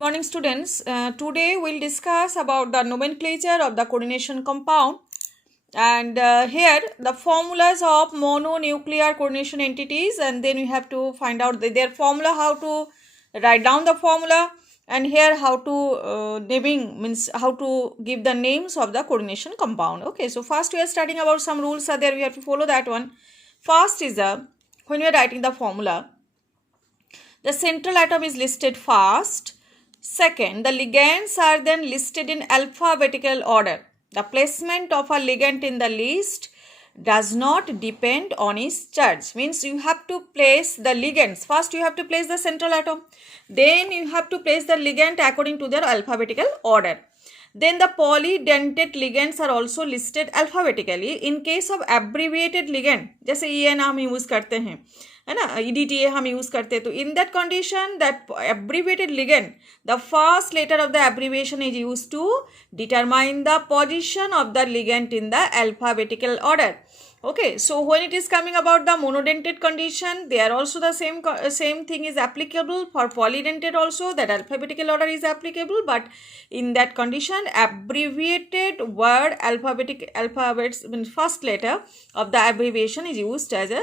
Morning students, today we'll discuss about the nomenclature of the coordination compound, and here the formulas of mononuclear coordination entities, and then we have to find out their formula, how to write down the formula, and here how to naming, means how to give the names of the coordination compound. Okay, so first we are studying about some rules are there, we have to follow that one. First is when we are writing the formula, the central atom is listed first. Second, the ligands are then listed in alphabetical order. The placement of a ligand in the list does not depend on its charge. Means you have to place the ligands. First you have to place the central atom. Then you have to place the ligand according to their alphabetical order. Then the polydentate ligands are also listed alphabetically. In case of abbreviated ligand, जैसे EN हम use करते हैं, है ना, EDTA हम use करते हैं, तो in that condition that abbreviated ligand, the first letter of the abbreviation is used to determine the position of the ligand in the alphabetical order. Okay, so when it is coming about the monodentate condition, they are also the same thing is applicable for polydentate also, that alphabetical order is applicable, but in that condition abbreviated word alphabets means first letter of the abbreviation is used as a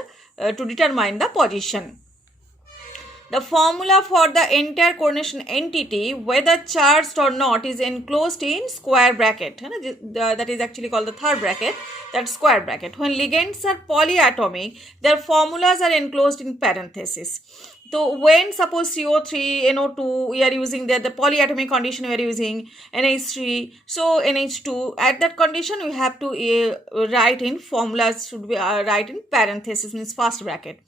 to determine the position. The formula for the entire coordination entity, whether charged or not, is enclosed in square bracket. That is actually called the third bracket, that square bracket. When ligands are polyatomic, their formulas are enclosed in parentheses. So when suppose CO3, NO2, we are using there, the polyatomic condition we are using NH3, so NH2, at that condition we have to write in formulas, should be write in parentheses, means first bracket.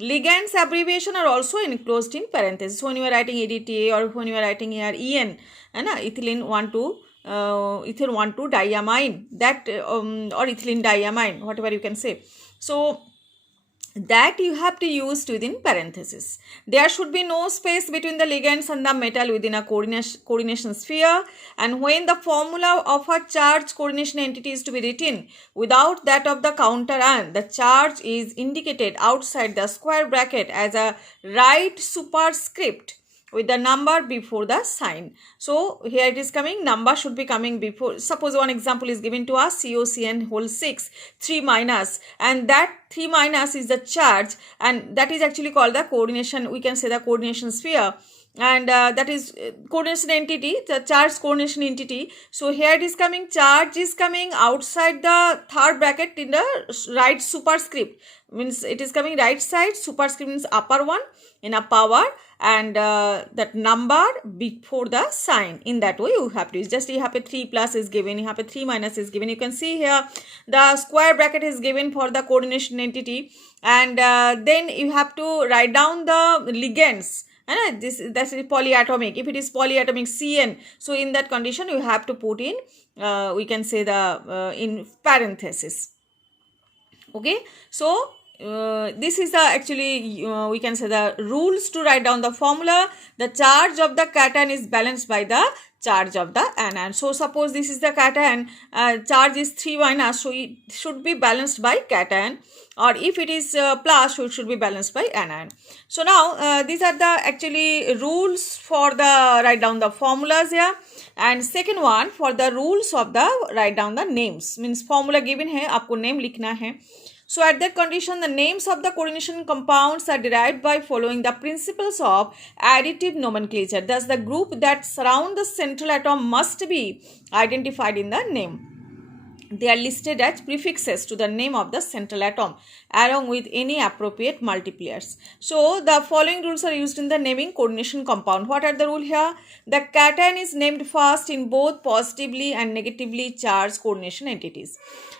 Ligands abbreviation are also enclosed in parentheses. When you are writing EDTA or when you are writing here EN, ethylene 1,2 ethyl 1,2 diamine, that or ethylene diamine, whatever you can say. So that you have to use within parentheses. There should be no space between the ligands and the metal within a coordination sphere, and when the formula of a charge coordination entity is to be written without that of the counter ion, the charge is indicated outside the square bracket as a right superscript with the number before the sign. So here it is coming, number should be coming before. Suppose one example is given to us, COCN whole 6 3 minus, and that 3 minus is the charge, and that is actually called the coordination, we can say the coordination sphere, and that is coordination entity, the charge coordination entity. So here it is coming, charge is coming outside the third bracket in the right superscript, means it is coming right side, superscript means upper one in a power, and that number before the sign. In that way you have to use, just you have a 3 plus is given, you have a 3 minus is given. You can see here the square bracket is given for the coordination entity, and then you have to write down the ligands, and that is polyatomic. If it is polyatomic CN, so in that condition you have to put in we can say the in parenthesis. Okay, so this is the actually we can say the rules to write down the formula. The charge of the cation is balanced by the charge of the anion. So suppose this is the cation, charge is 3 minus, so it should be balanced by cation, or if it is plus, so it should be balanced by anion. So now these are the actually rules for the write down the formulas here. And second one, for the rules of the write down the names, means formula given hai, aapko name likhna hai. So at that condition, the names of the coordination compounds are derived by following the principles of additive nomenclature. Thus, the group that surround the central atom must be identified in the name. They are listed as prefixes to the name of the central atom along with any appropriate multipliers. So the following rules are used in the naming coordination compound. What are the rules here? The cation is named first in both positively and negatively charged coordination entities.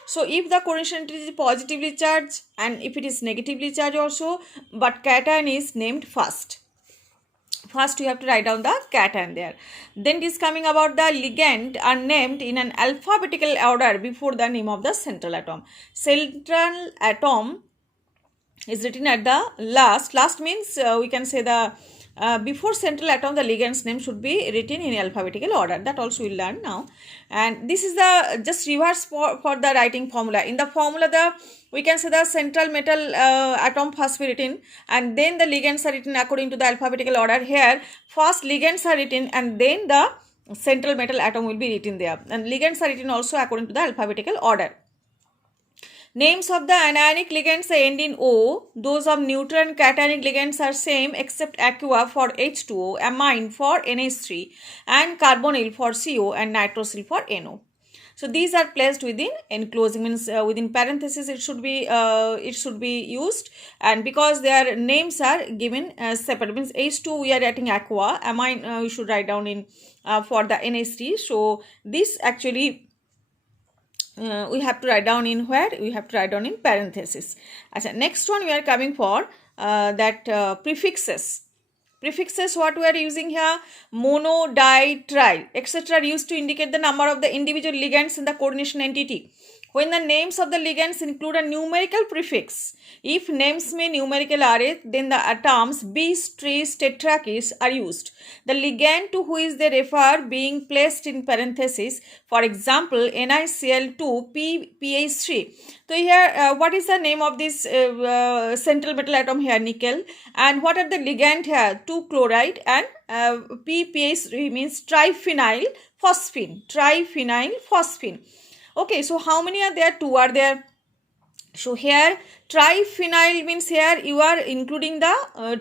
So if the coordination entity is positively charged and if it is negatively charged also, but cation is named first. First you have to write down the cation there. Then it is coming about the ligand are named in an alphabetical order before the name of the central atom. Central atom is written at the last. Last means we can say the before central atom, the ligand's name should be written in alphabetical order. That also we'll learn now. And this is the just reverse for the writing formula. In the formula, we can say the central metal atom first be written, and then the ligands are written according to the alphabetical order. Here, first ligands are written, and then the central metal atom will be written there. And ligands are written also according to the alphabetical order. Names of the anionic ligands end in O. Those of neutral and cationic ligands are same except aqua for H2O, amine for NH3, and carbonyl for CO, and nitrosyl for NO. So these are placed within enclosing, means within parentheses it should be used, and because their names are given separate, means H2 we are writing aqua, amine we should write down in for the NH3. So this actually we have to write down in where? We have to write down in parentheses. Next one we are coming for prefixes. Prefixes, what we are using here? Mono, di, tri, etc. are used to indicate the number of the individual ligands in the coordination entity. When the names of the ligands include a numerical prefix, if names may numerical array, then the atoms bis, tris, tetrakis are used. The ligand to which they refer being placed in parentheses. For example, NiCl2 PPH3. So here, what is the name of this central metal atom here? Nickel. And what are the ligand here? 2-chloride, and PPH3 means triphenyl phosphine. Triphenyl phosphine. Okay, so how many are there? 2 are there. So here triphenyl means here you are including the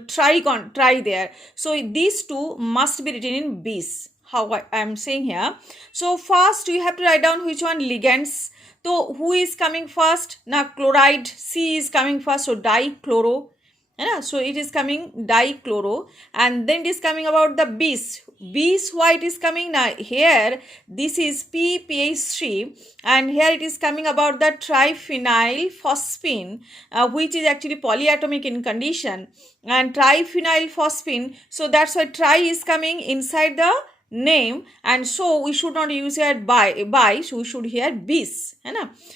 tri there. So these 2 must be written in bis. How I am saying here. So first you have to write down which one ligands. So who is coming first? Now chloride, C is coming first. So dichloro. So it is coming dichloro, and then it is coming about the bis. Bis, why it is coming? Now here this is PPH3, and here it is coming about the triphenyl phosphine, which is actually polyatomic in condition, and triphenyl phosphine. So that's why tri is coming inside the name, and so we should not use here by, so we should here bis.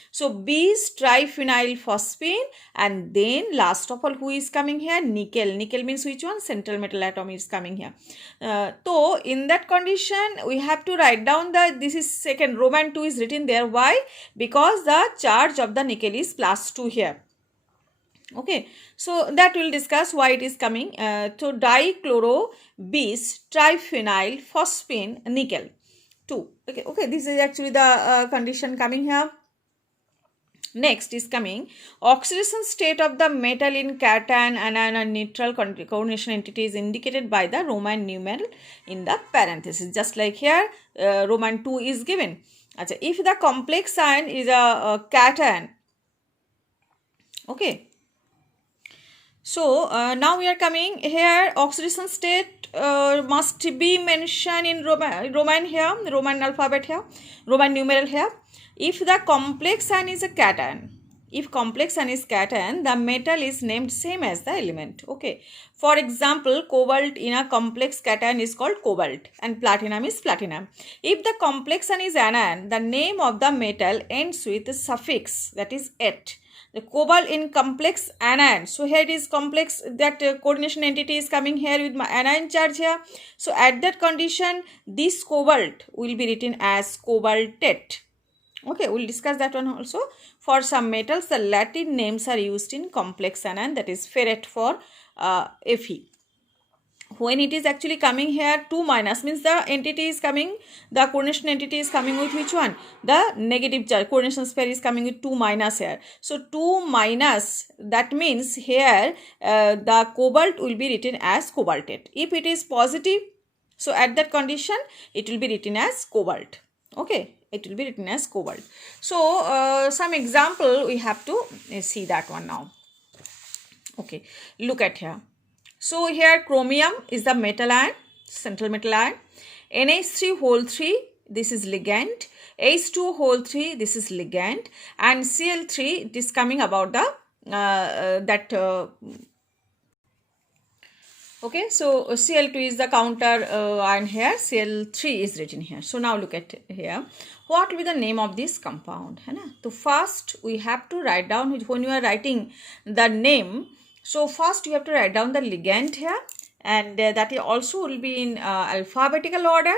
So bis, triphenyl phosphine, and then last of all who is coming here? Nickel. Nickel means which one? Central metal atom is coming here. So in that condition we have to write down the, this is second, Roman 2 is written there. Why? Because the charge of the nickel is +2 here. Okay, so that we'll discuss why it is coming. So dichloro, bis, triphenyl phosphine, nickel 2. Okay, this is actually the condition coming here. Next is coming oxidation state of the metal in cation, anion, and neutral coordination entity is indicated by the Roman numeral in the parenthesis. Just like here, Roman 2 is given. If the complex ion is a cation, okay. So now we are coming here, oxidation state must be mentioned in Roman here, Roman alphabet here, Roman numeral here. If the complex ion is a cation, if complex ion is cation, the metal is named same as the element. Okay. For example, cobalt in a complex cation is called cobalt, and platinum is platinum. If the complex ion is anion, the name of the metal ends with a suffix, that is -ate. The cobalt in complex anion. So here it is complex, that coordination entity is coming here with my anion charge here. So at that condition, this cobalt will be written as cobaltate. Okay, we'll discuss that one also. For some metals, the Latin names are used in complex anion, that is ferrate for Fe. When it is actually coming here 2- means the entity is coming, the coordination entity is coming with which one? The negative charge. Coordination pair is coming with 2- here. So 2-, that means here the cobalt will be written as cobaltate. If it is positive, so at that condition it will be written as cobalt. Okay, it will be written as cobalt. So some example we have to see that one now. Okay, look at here. So here chromium is the metal ion, central metal ion. NH3 this is ligand. H2O 3 this is ligand, and Cl3 it is coming about the okay, so Cl2 is the counter ion here, Cl3 is written here. So now look at here, what will be the name of this compound? So first we have to write down, when you are writing the name, so first you have to write down the ligand here, and that also will be in alphabetical order,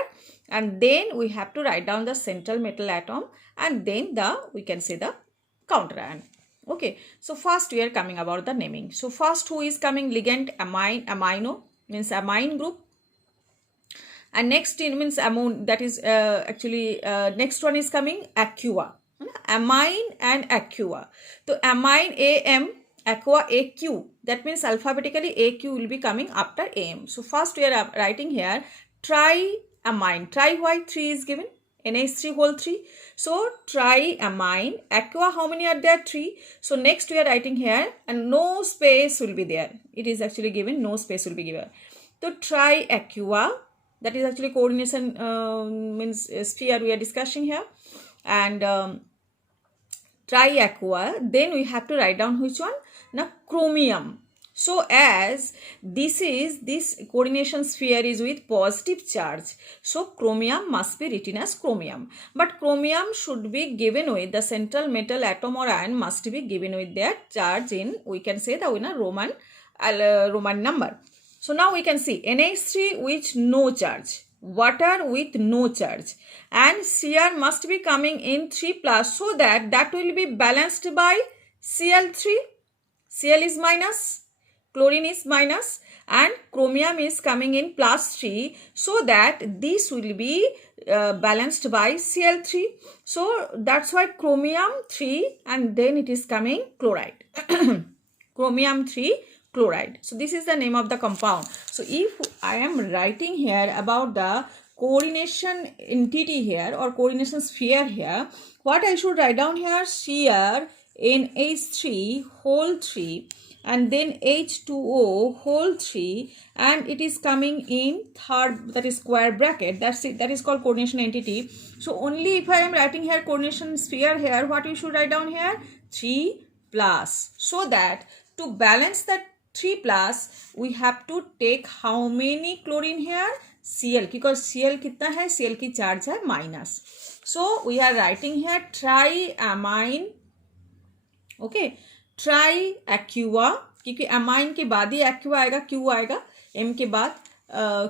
and then we have to write down the central metal atom, and then we can say the counter ion. Okay, so first we are coming about the naming. So first who is coming? Ligand, amino means amine group, and next in means ammonia, that is next one is coming aqua, amine and aqua. So amine am, aqua aq, that means alphabetically aq will be coming after am. So first we are writing here triamine. Tri, why 3 is given? NH3 whole 3. So triamine. Aqua, how many are there? 3. So next we are writing here, and no space will be there. It is actually given, no space will be given. So triaqua, that is actually coordination means sphere we are discussing here, and triaqua. Then we have to write down which one? Now chromium. So as this coordination sphere is with positive charge, so chromium must be written as chromium. But chromium should be given with the central metal atom or ion must be given with their charge in, we can say, the Roman number. So now we can see NH3 with no charge, water with no charge, and Cr must be coming in 3+, so that will be balanced by Cl3. Cl is minus, chlorine is minus, and chromium is coming in +3, so that this will be balanced by Cl3. So that's why chromium 3, and then it is coming chloride. Chromium 3 chloride. So this is the name of the compound. So if I am writing here about the coordination entity here or coordination sphere here, what I should write down here? Cr NH3 whole 3, and then H2O whole 3, and it is coming in third, that is square bracket. That's it. That is called coordination entity. So only if I am writing here coordination sphere here, what we should write down here? 3+. So that to balance that 3+, we have to take how many chlorine here? Cl, because Cl kitna hai? Cl ki charge hai minus. So we are writing here triamine. Okay, triaqua, क्योंकि amine के बाद ही aqua आएगा, Q आएगा, M के बाद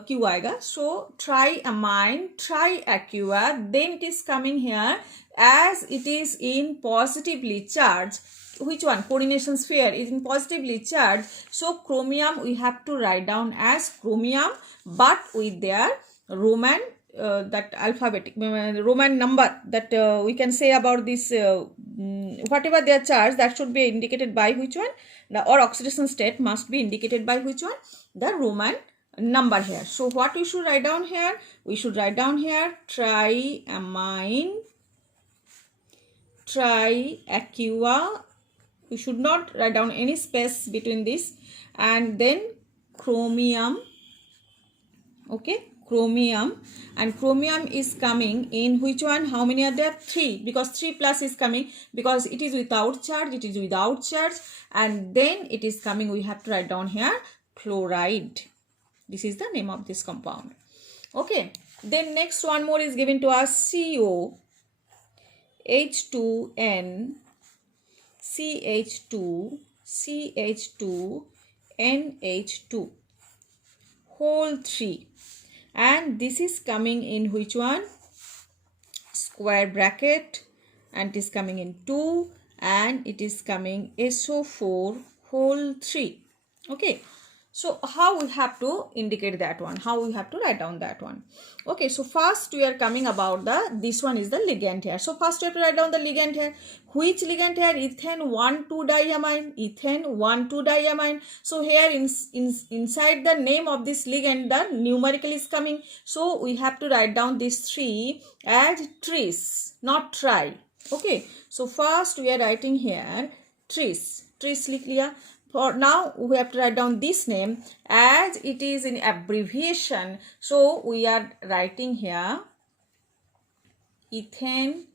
Q आएगा. So triamine, triaqua, then it is coming here as it is in positively charged. Which one? Coordination sphere is in positively charged. So chromium we have to write down as chromium, but with their Roman that alphabetic Roman number that we can say about this whatever their charge, that should be indicated by which one? Or oxidation state must be indicated by which one? The Roman number here. So what we should write down here? We should write down here triamine, triaqua. We should not write down any space between this, and then chromium. Okay, chromium, and chromium is coming in which one? How many are there? 3, because 3+ is coming, because it is without charge, it is without charge, and then it is coming, we have to write down here chloride. This is the name of this compound. Okay, then next one more is given to us, CO H2N CH2 CH2 NH2 whole 3, and this is coming in which one? Square bracket, and it is coming in 2, and it is coming SO4 whole 3. Okay, so how we have to indicate that one? How we have to write down that one? Okay, so first we are coming about this one is the ligand here. So first we have to write down the ligand here. Which ligand here? Ethane 1,2-diamine. Ethane 1,2-diamine. So here inside the name of this ligand, the numerical is coming. So we have to write down these 3 as tris, not tri. Okay, so first we are writing here tris. Tris likh liya. For now we have to write down this name as it is in abbreviation. So we are writing here ethane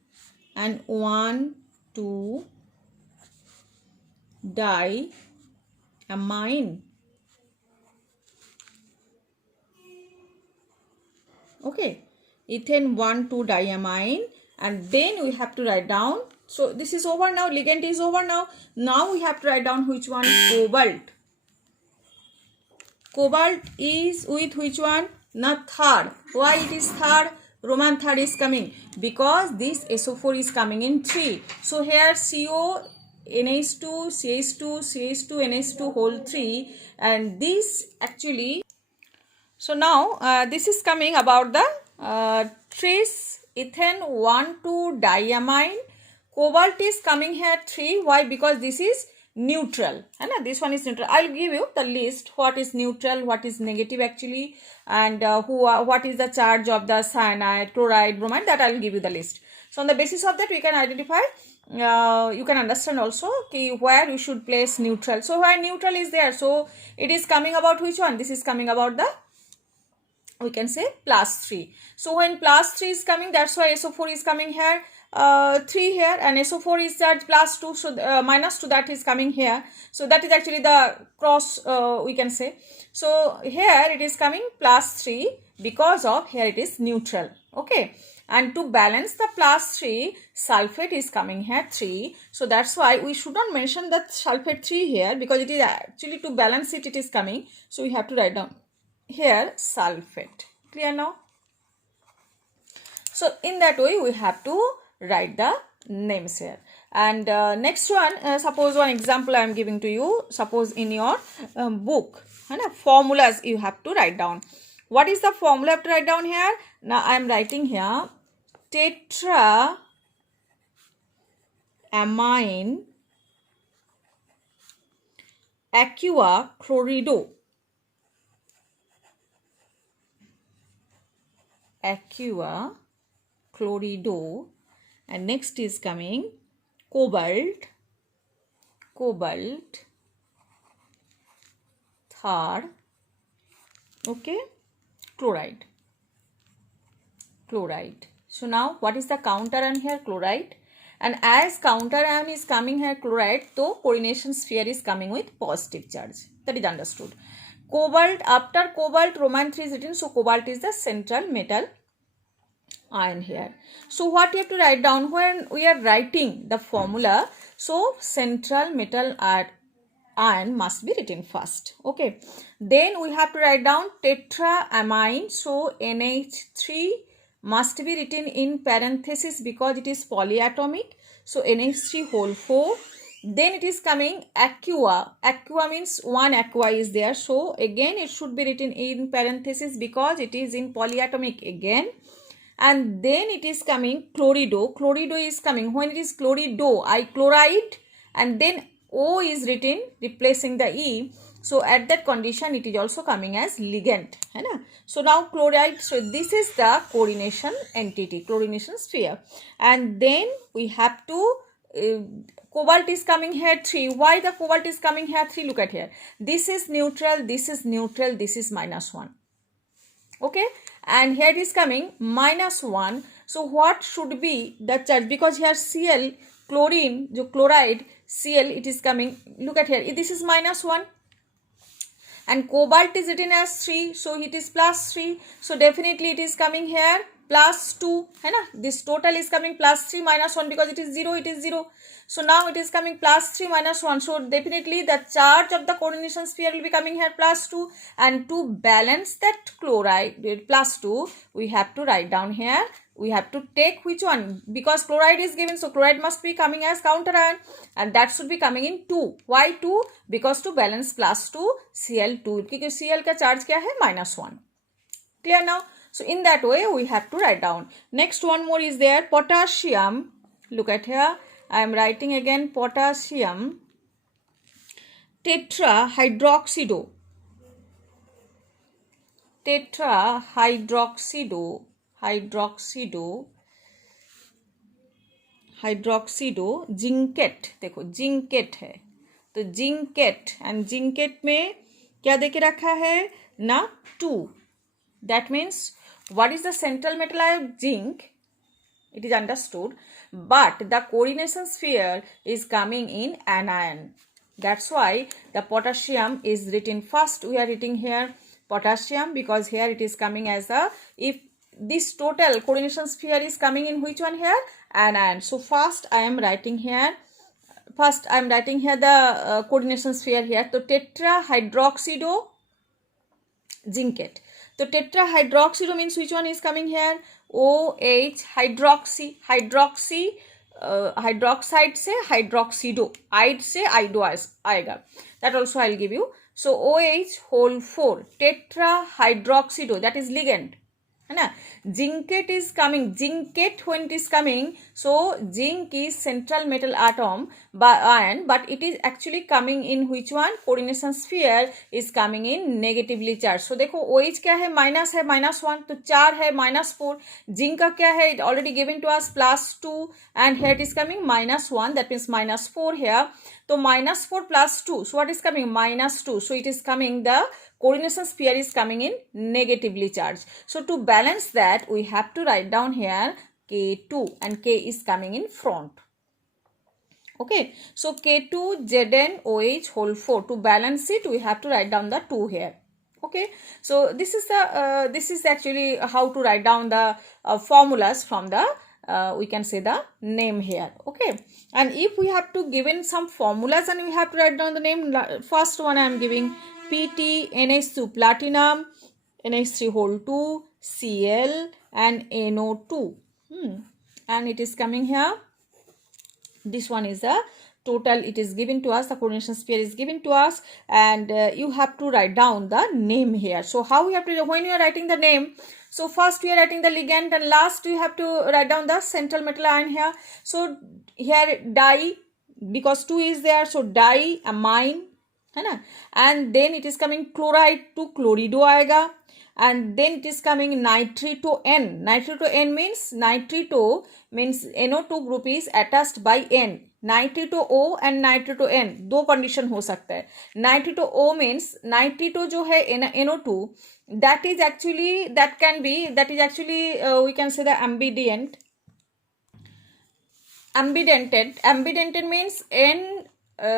and 1,2-diamine. Okay, ethane 1,2-diamine, and then we have to write down. So this is over now, ligand is over now. Now we have to write down which one? Cobalt. Cobalt is with which one? Not third. Why it is third? Roman third is coming because this SO4 is coming in 3. So here CO, NH2, CH2, CH2, NH2 whole 3, and this actually. So now this is coming about the trace ethane 1,2 diamine. Cobalt is coming here 3. Why? Because this is neutral. This one is neutral. I'll give you the list. What is neutral? What is negative actually? And what is the charge of the cyanide, chloride, bromide? That I'll give you the list. So on the basis of that, we can identify. You can understand also where you should place neutral. So where neutral is there, so it is coming about which one? This is coming about the, we can say, +3. So when +3 is coming, that's why SO4 is coming here, 3 here, and SO4 is that +2, so -2 that is coming here. So that is actually the cross, we can say. So here it is coming +3 because of here it is neutral. Okay, and to balance the +3, sulfate is coming here 3. So that's why we should not mention that sulfate 3 here, because it is actually to balance it, it is coming. So we have to write down here sulfate. Clear now? So in that way we have to write the names here. And next one, suppose one example I am giving to you. Suppose in your book, formulas you have to write down. What is the formula I have to write down here? Now I am writing here tetraamine aqua chlorido. Aqua chlorido, and next is coming cobalt third, okay, chloride. So now what is the counter ion here? Chloride. And as counter ion is coming here chloride, so coordination sphere is coming with positive charge. That is understood. Cobalt, after cobalt Roman 3 is written, so cobalt is the central metal ion here. So what you have to write down when we are writing the formula? So central metal ion must be written first. Okay, then we have to write down tetraamine. So NH3 must be written in parenthesis because it is polyatomic. So NH3 whole 4. Then it is coming aqua. Aqua means one aqua is there. So again it should be written in parenthesis because it is in polyatomic again. And then it is coming chlorido. Chlorido is coming. When it is chlorido, chloride, and then O is written replacing the E. So at that condition it is also coming as ligand. So now chloride. So this is the coordination entity, coordination sphere. And then we have to cobalt is coming here 3. Why the cobalt is coming here 3? Look at here. This is neutral, this is neutral, this is -1. Okay, and here it is coming -1. So what should be the charge? Because here Cl, chlorine, the chloride, Cl, it is coming. Look at here. This is -1. And cobalt is written as 3. So it is +3. So definitely it is coming here +2. This total is coming +3 -1 because it is 0. It is 0. So now it is coming +3 -1. So definitely the charge of the coordination sphere will be coming here +2. And to balance that chloride +2, we have to write down here. We have to take which one? Because chloride is given, so chloride must be coming as counter ion, and that should be coming in 2. Why 2? Because to balance +2 Cl2, because Cl का charge क्या है? -1. Clear now? So in that way we have to write down. Next one more is there, potassium. Look at here. I am writing again potassium tetrahydroxido. Hydroxido zincate. देखो zincate है, तो zincate, and zincate में क्या देके रखा है ना? 2. That means what is the central metal ion? Zinc. It is understood, but the coordination sphere is coming in anion. That's why the potassium is written first. We are writing here potassium because here it is coming as the, if this total coordination sphere is coming in which one here? Anion. So first I am writing here. First I am writing here the coordination sphere here. So tetrahydroxido zincate. So tetrahydroxydo means which one is coming here? OH hydroxy, hydroxide से hydroxido, ide से ido आएगा. That also I'll give you. So OH whole 4 tetrahydroxido, that is ligand, है ना. Zincate is coming, zincate when it is coming, so zinc is central metal atom by ion, but it is actually coming in which one? Coordination sphere is coming in negatively charged. So देखो OH क्या है? Minus है, -1, तो 4 है, -4. Zinc का क्या है? It already given to us +2 and here it is coming -1, that means -4 here. So -4 + 2, so what is coming? -2. So it is coming, the coordination sphere is coming in negatively charged. So to balance that, we have to write down here K2 and K is coming in front. Okay, so K2 ZnOH whole 4. To balance it, we have to write down the 2 here. Okay, so this is actually how to write down the formulas from the we can say the name here. Okay, and if we have to given some formulas and we have to write down the name, first one I am giving PT NH2 platinum, NH3 whole 2, Cl and NO2. And it is coming here. This one is a total, it is given to us, the coordination sphere is given to us, and you have to write down the name here. So how we have to, when you are writing the name, so first we are writing the ligand and last you have to write down the central metal ion here. So here di, because 2 is there, so diamine, है ना, and then it is coming chloride to chlorido आएगा, and then it is coming nitrito N. Nitrito N means nitrito means NO2 group is attached by N. Nitrito O and nitrito N, दो condition हो सकता है. Nitrito O means nitrito जो है NO2, that is actually we can say the ambident. Ambidented means N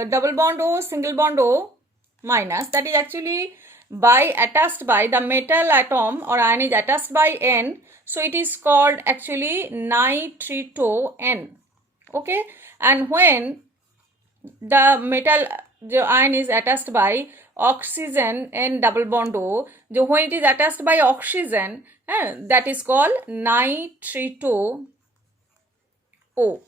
double bond O, single bond O minus, that is actually attached by the metal atom or ion is attached by N, so it is called actually nitrito N. Okay, and when the metal ion is attached by oxygen N double bond O, when it is attached by oxygen, that is called nitrito O.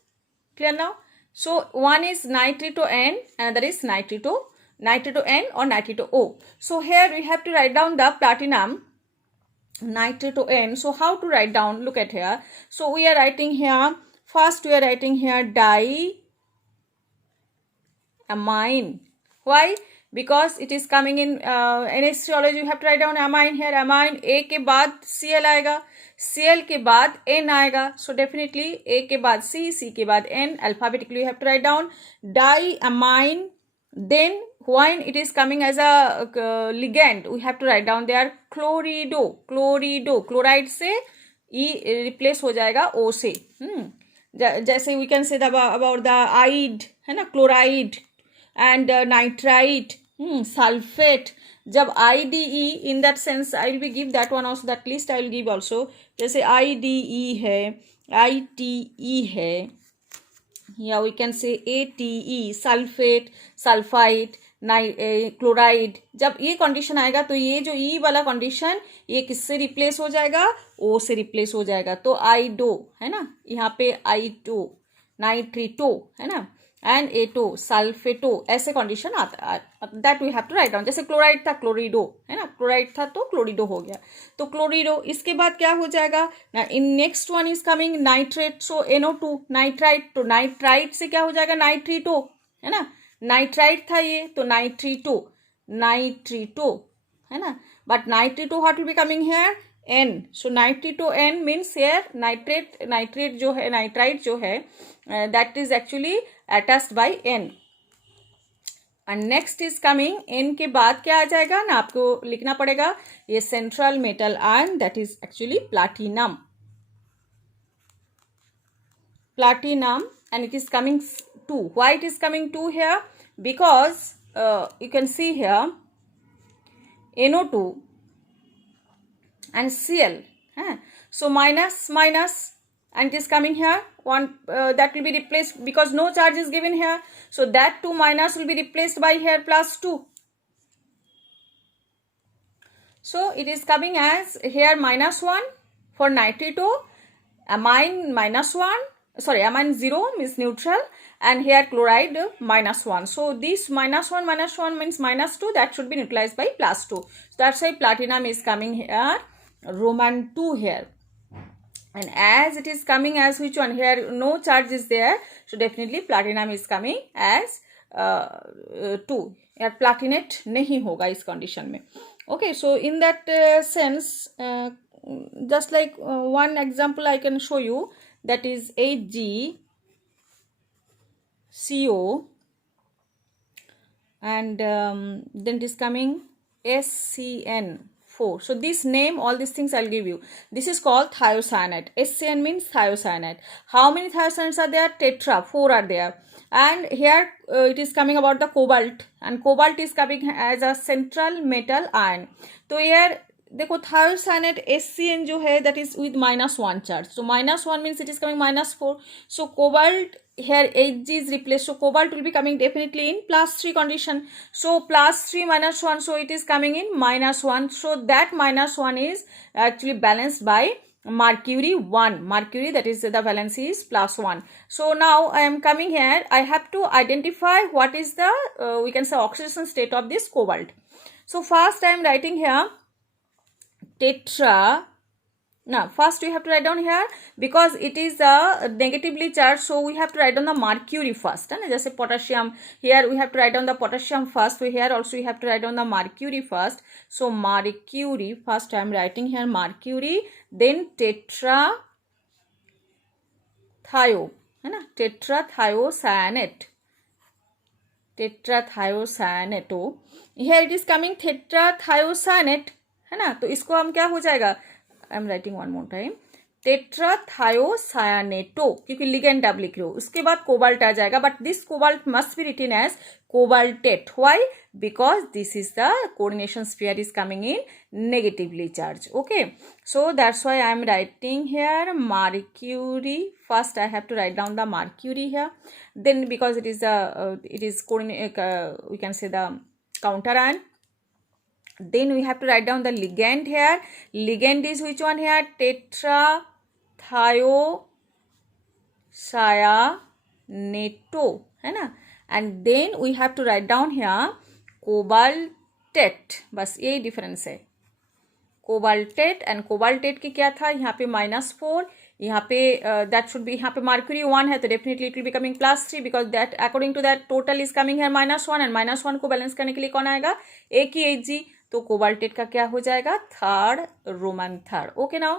Clear now? So one is nitrito N, another is nitrito N or nitrito O. So here we have to write down the platinum nitrito N. So how to write down? Look at here. So we are writing here, first we are writing here diamine. Why? Because it is coming in NH3 always you have to write down amine here. Amine, A के बाद Cl आएगा, Cl के बाद N आएगा. So definitely A के बाद C, C के बाद N. Alphabetically you have to write down diamine. Then when it is coming as a ligand, we have to write down there chlorido. Chloride से E replace हो जाएगा O से. जैसे we can say about the ide, है ना, chloride and nitrite, sulfate. जब IDE, in that sense I will be give that one also, that list I will give also. जैसे IDE है, ITE है, या we can say ATE, sulfate, sulfite, chloride. जब ये condition आएगा तो ये जो ई वाला कंडीशन ये किससे रिप्लेस हो जाएगा? ओ से रिप्लेस हो जाएगा. तो आइडो है ना, यहाँ पे आइटो, नाइट्रिटो है ना, एंड एटो, सल्फेटो, ऐसे कंडीशन आता है. That we have to write down. जैसे क्लोराइड था क्लोरिडो है ना, क्लोराइड था तो क्लोरिडो हो गया, तो क्लोरिडो. इसके बाद क्या हो जाएगा ना, in next one is coming nitrate, so NO2 nitrite, तो नाइट्राइट से क्या हो जाएगा? नाइट्रिटो है ना, नाइट्राइट था ये तो नाइट्रिटो है ना, but nitrito what will be coming here? N. So nitrito N means here nitrate जो है, नाइट्राइट जो है, that is actually attached by N. And next is coming, N के बाद क्या आ जाएगा ना, आपको लिखना पड़ेगा ये central metal ion, that is actually platinum, and it is coming 2. Why it is coming 2 here? Because you can see here NO2 and Cl. So minus and it is coming here 1, that will be replaced because no charge is given here. So that 2 minus will be replaced by here plus 2. So it is coming as here -1 for nitrito, amine amine 0 means neutral, and here chloride -1. So this -1 means -2, that should be neutralized by +2. So that's why platinum is coming here, Roman 2 here. And as it is coming as which one? Here no charge is there, so definitely platinum is coming as 2. यार platinate नहीं होगा इस condition में. Okay, so in that sense, just like one example I can show you, that is HgCO, and then it is coming SCN4. So this name, all these things I'll give you. This is called thiocyanate. SCN means thiocyanate. How many thiocyanates are there? Tetra, 4 are there. And here it is coming about the cobalt, and cobalt is coming as a central metal ion. So here देखो thiocyanate SCN जो है, that is with -1 charge. So -1 means it is coming -4. So cobalt, here Hg is replaced, so cobalt will be coming definitely in +3 condition. So +3 -1, so it is coming in -1. So that -1 is actually balanced by mercury 1. Mercury, that is the valency is +1. So now I am coming here, I have to identify what is the we can say oxidation state of this cobalt. So first I am writing here tetra. Now first we have to write down here, because it is negatively charged, so we have to write down the mercury first. And just say potassium, here we have to write down the potassium first. So here also we have to write down the mercury first. So mercury first I am writing here mercury, then tetra thio, है ना, tetrathiocyanate. Here it is coming tetrathiocyanate, है ना. तो इसको हम क्या हो जाएगा, I am writing one more time, tetrathiocyanato, क्योंकि लिगेंड आप लिख रहे हो, उसके बाद कोबाल्ट आ जाएगा, but this cobalt must be written as cobaltate. Why? Because this is the coordination sphere is coming in negatively charge. Okay, so that's why I am writing here mercury. First I have to write down the mercury here, then because it is we can say the counter ion. Then we have to write down the ligand here. Ligand is which one here? tetrathiocyaneto, है ना. And then we have to write down here cobaltate. बस यही difference है. Cobaltate and cobaltate की क्या था, यहाँ पे -4, यहाँ पे दैट शुड बी, यहाँ पे mercury 1 है, तो definitely it will be coming +3, because that according to that total is coming है -1, एंड -1 को बैलेंस करने के लिए कौन आएगा, एक ही Hg. तो कोबाल्टेट का क्या हो जाएगा, third, Roman third. Okay now